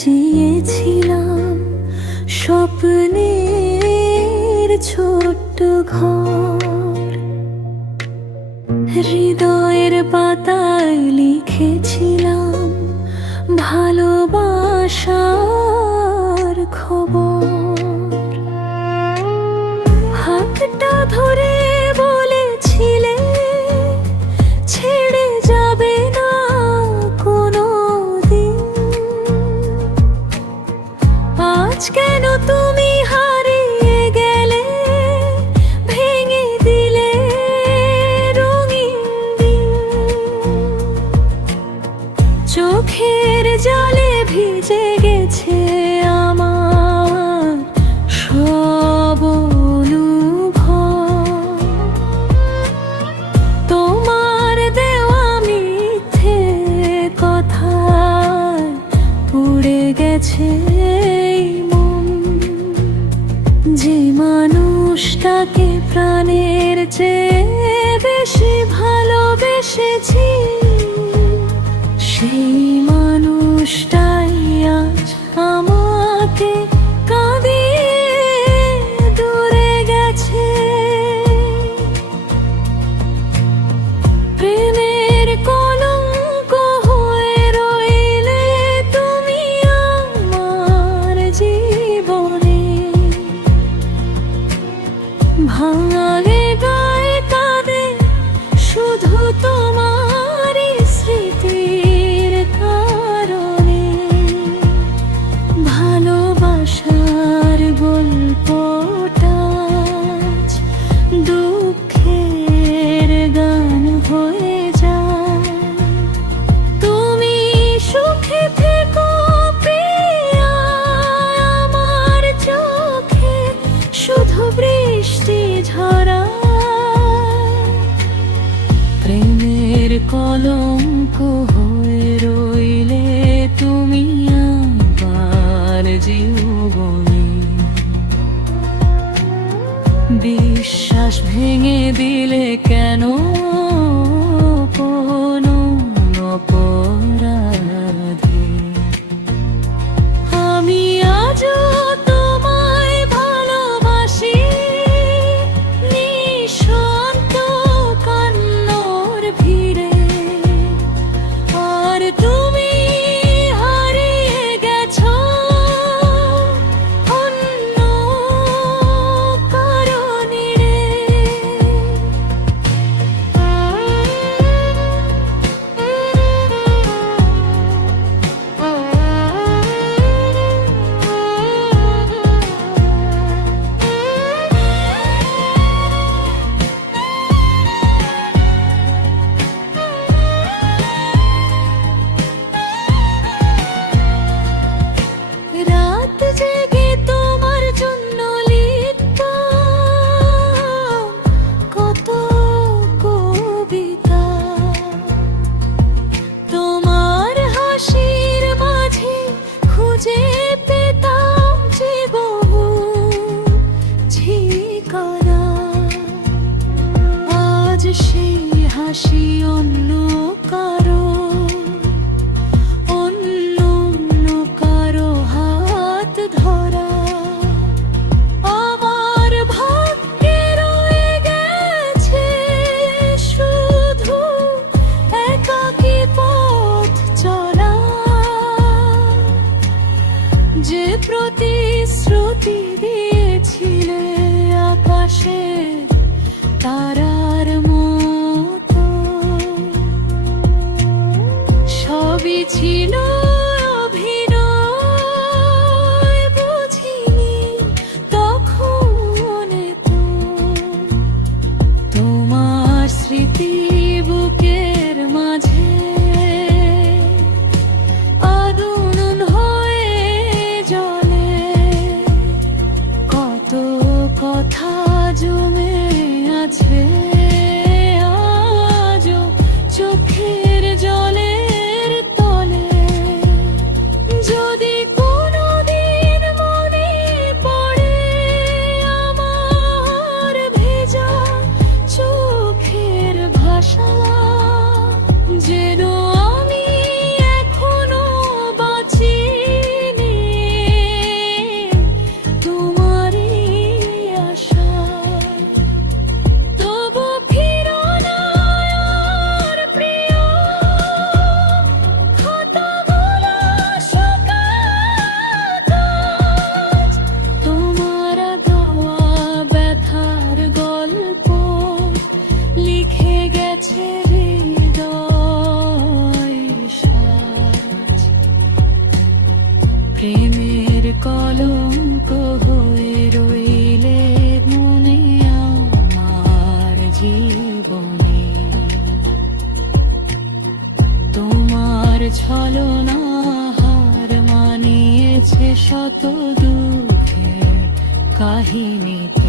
সাজিয়েছিলাম স্বপ্নের ছোট্ট ঘর। হৃদয়ের পাতায় লিখেছিলাম ভালোবাসার খবর। হাতটা ধরে বলেছিলে ছেড়ে যাবে না কোনো দিন। আজ কেন তুমি হারিয়ে গেলে, ভেঙে দিলে রঙিন দিন। চোখের জলে ভিজে গেছে আমার সব অনুভব। তোমার দেওয়া মিথ্যে কথায় পুড়ে গেছে এই মন। যে মানুষটাকে প্রাণের চেয়ে বেশি ভালোবেসেছি, সেই মানুষটাই আজ আমাকে কাঁদিয়ে দূরে গেছে। প্রেমের কলঙ্ক হয়ে রইলে তুমি আমার জীবনে। ভাঙা গায়ে কাঁদে শুধু তোমারই স্মৃতির কারণে। ভালোবাসার গল্পটা আজ দুঃখের গান হয়ে যায়। তুমি সুখে থেকো প্রিয়া, আমার চোখে শুধু বৃষ্টি ঝরায়। প্রেমের কলঙ্ক হয়ে রইলে তুমি আমার জীবনে। বিশ্বাস ভেঙে দিলে কেন কোনো অপরাধে। আমি আজও তোমায় ভালোবাসি নিঃশব্দ কান্নার ভিড়ে। আর তুমি হারিয়ে গেছো অন্য কারো নীড়ে। রাত জেগে তোমার জন্য লিখতাম কত কবিতা। তোমার হাসির মাঝে খুঁজে পেতাম যে বহু ঠিকানা। আজ সেই হাসি অন্য কারো, অন্য কারো হাত ধরা। আমার ভাগ্যে রয়ে গেছে শুধু একাকী পথ চলা। যে প্রতিশ্রুতি দিয়েছিলে আকাশে তারার মতো, সবই ছিল অভিনয়। বুঝিনি তখন তো তোমার স্মৃতি বুকের মাঝে আগুন হয়ে জ্বলে। কত কথা জমে আছে আজও চোখের জলের তলে। যদি কোনোদিন মনে পড়ে আমার ভেজা চোখের ভাষা, ছলনা হার মানিয়েছে শত দুঃখের কাহিনী।